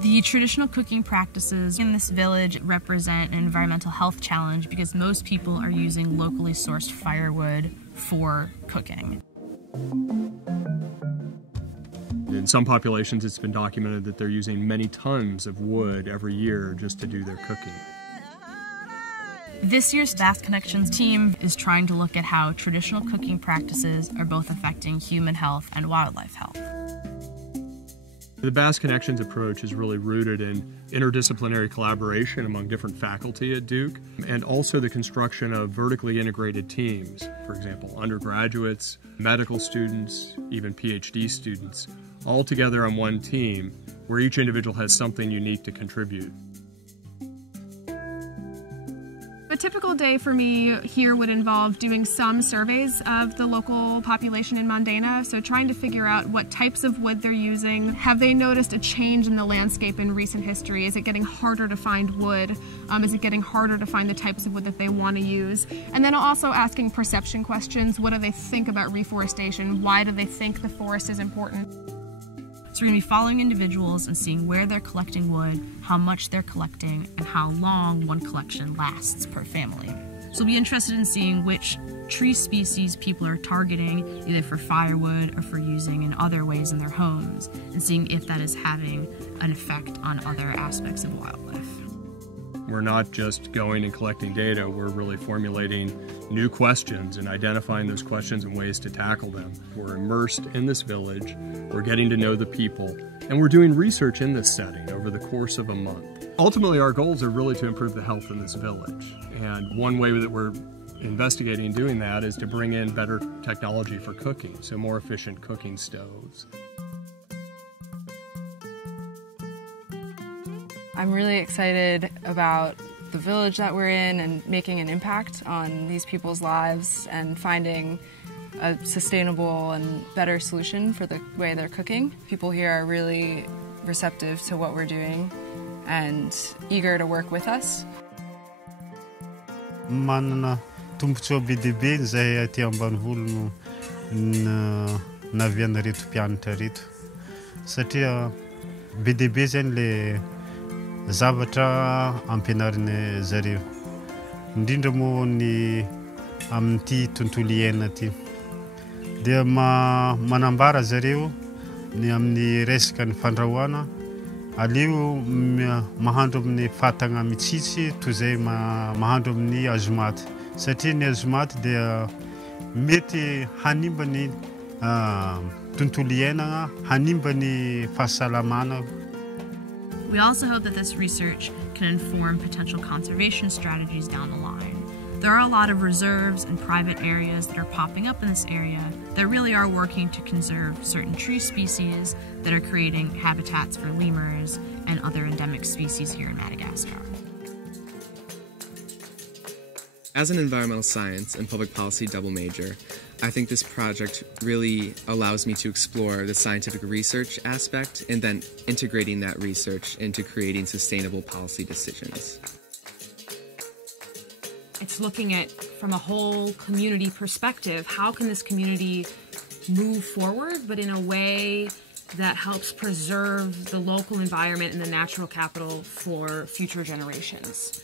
The traditional cooking practices in this village represent an environmental health challenge because most people are using locally sourced firewood for cooking. In some populations, it's been documented that they're using many tons of wood every year just to do their cooking. This year's Basque Connections team is trying to look at how traditional cooking practices are both affecting human health and wildlife health. The Basque Connections approach is really rooted in interdisciplinary collaboration among different faculty at Duke, and also the construction of vertically integrated teams. For example, undergraduates, medical students, even PhD students, all together on one team where each individual has something unique to contribute. A typical day for me here would involve doing some surveys of the local population in Mandena, so trying to figure out what types of wood they're using. Have they noticed a change in the landscape in recent history? Is it getting harder to find wood? Is it getting harder to find the types of wood that they want to use? And then also asking perception questions. What do they think about reforestation? Why do they think the forest is important? So we're going to be following individuals and seeing where they're collecting wood, how much they're collecting, and how long one collection lasts per family. So we'll be interested in seeing which tree species people are targeting, either for firewood or for using in other ways in their homes, and seeing if that is having an effect on other aspects of wildlife. We're not just going and collecting data, we're really formulating new questions and identifying those questions and ways to tackle them. We're immersed in this village, we're getting to know the people, and we're doing research in this setting over the course of a month. Ultimately, our goals are really to improve the health in this village. And one way that we're investigating doing that is to bring in better technology for cooking, so more efficient cooking stoves. I'm really excited about the village that we're in and making an impact on these people's lives and finding a sustainable and better solution for the way they're cooking. People here are really receptive to what we're doing and eager to work with us. Manana tombontsoa be dehibe izay aty ambanivolo no naviana reto mpianatra reto satria be dehibe zany le zavatra ampianariny zareo indrindra moa ny amin'ity tontolo iainana ty dia manambara zareo ny amin'ny resaka ny fandrahoana aleo mahandro amin'ny fatagna mitsitsy toy izay mahandro amin'ny hazomaty satria ny hazomaty dia mety hanimba ny tontolo iainana hanimba ny fahasalamana. We also hope that this research can inform potential conservation strategies down the line. There are a lot of reserves and private areas that are popping up in this area that really are working to conserve certain tree species that are creating habitats for lemurs and other endemic species here in Madagascar. As an environmental science and public policy double major, I think this project really allows me to explore the scientific research aspect and then integrating that research into creating sustainable policy decisions. It's looking at, from a whole community perspective, how can this community move forward, but in a way that helps preserve the local environment and the natural capital for future generations.